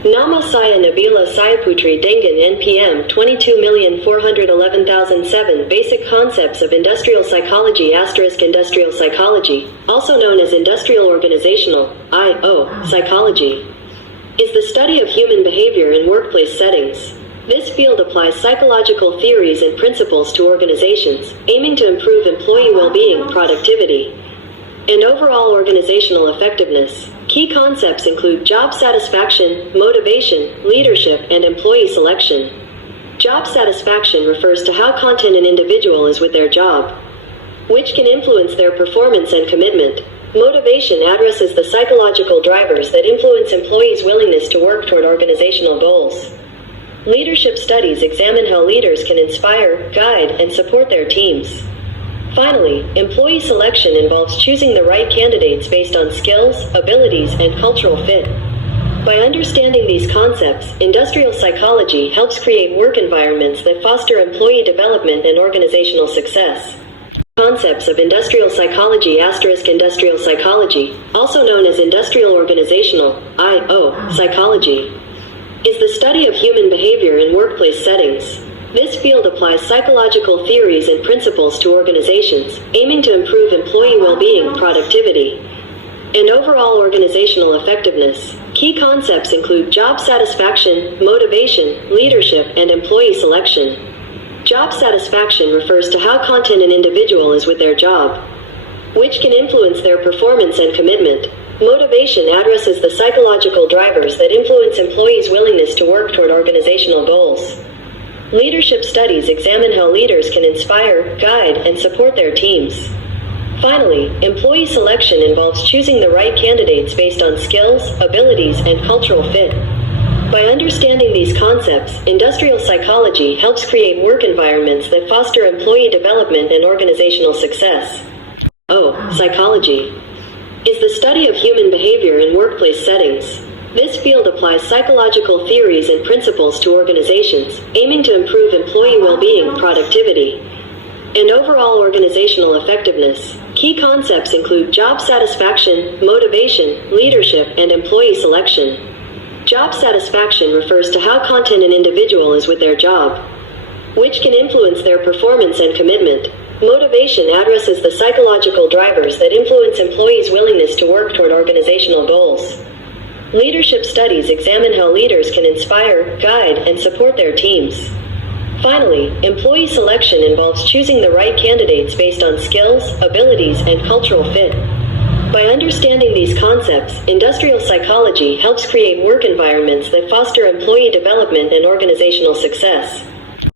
Nama Saya Nabila Sayaputri Dengan NPM 22411007 Basic Concepts of Industrial Psychology Industrial Psychology, also known as Industrial Organizational Psychology, is the study of human behavior in workplace settings. This field applies psychological theories and principles to organizations, aiming to improve employee well-being, productivity, and overall organizational effectiveness. Key concepts include job satisfaction, motivation, leadership, and employee selection. Job satisfaction refers to how content an individual is with their job, which can influence their performance and commitment. Motivation addresses the psychological drivers that influence employees' willingness to work toward organizational goals. Leadership studies examine how leaders can inspire, guide, and support their teams. Finally, employee selection involves choosing the right candidates based on skills, abilities, and cultural fit. By understanding these concepts, industrial psychology helps create work environments that foster employee development and organizational success. Concepts of industrial psychology Industrial psychology, also known as industrial organizational psychology, is the study of human behavior in workplace settings. This field applies psychological theories and principles to organizations, aiming to improve employee well-being, productivity, and overall organizational effectiveness. Key concepts include job satisfaction, motivation, leadership, and employee selection. Job satisfaction refers to how content an individual is with their job, which can influence their performance and commitment. Motivation addresses the psychological drivers that influence employees' willingness to work toward organizational goals. Leadership studies examine how leaders can inspire, guide, and support their teams. Finally, employee selection involves choosing the right candidates based on skills, abilities, and cultural fit. By understanding these concepts, industrial psychology helps create work environments that foster employee development and organizational success. Psychology is the study of human behavior in workplace settings. This field applies psychological theories and principles to organizations, aiming to improve employee well-being, productivity, and overall organizational effectiveness. Key concepts include job satisfaction, motivation, leadership, and employee selection. Job satisfaction refers to how content an individual is with their job, which can influence their performance and commitment. Motivation addresses the psychological drivers that influence employees' willingness to work toward organizational goals. Leadership studies examine how leaders can inspire, guide, and support their teams. Finally, employee selection involves choosing the right candidates based on skills, abilities, and cultural fit. By understanding these concepts, industrial psychology helps create work environments that foster employee development and organizational success.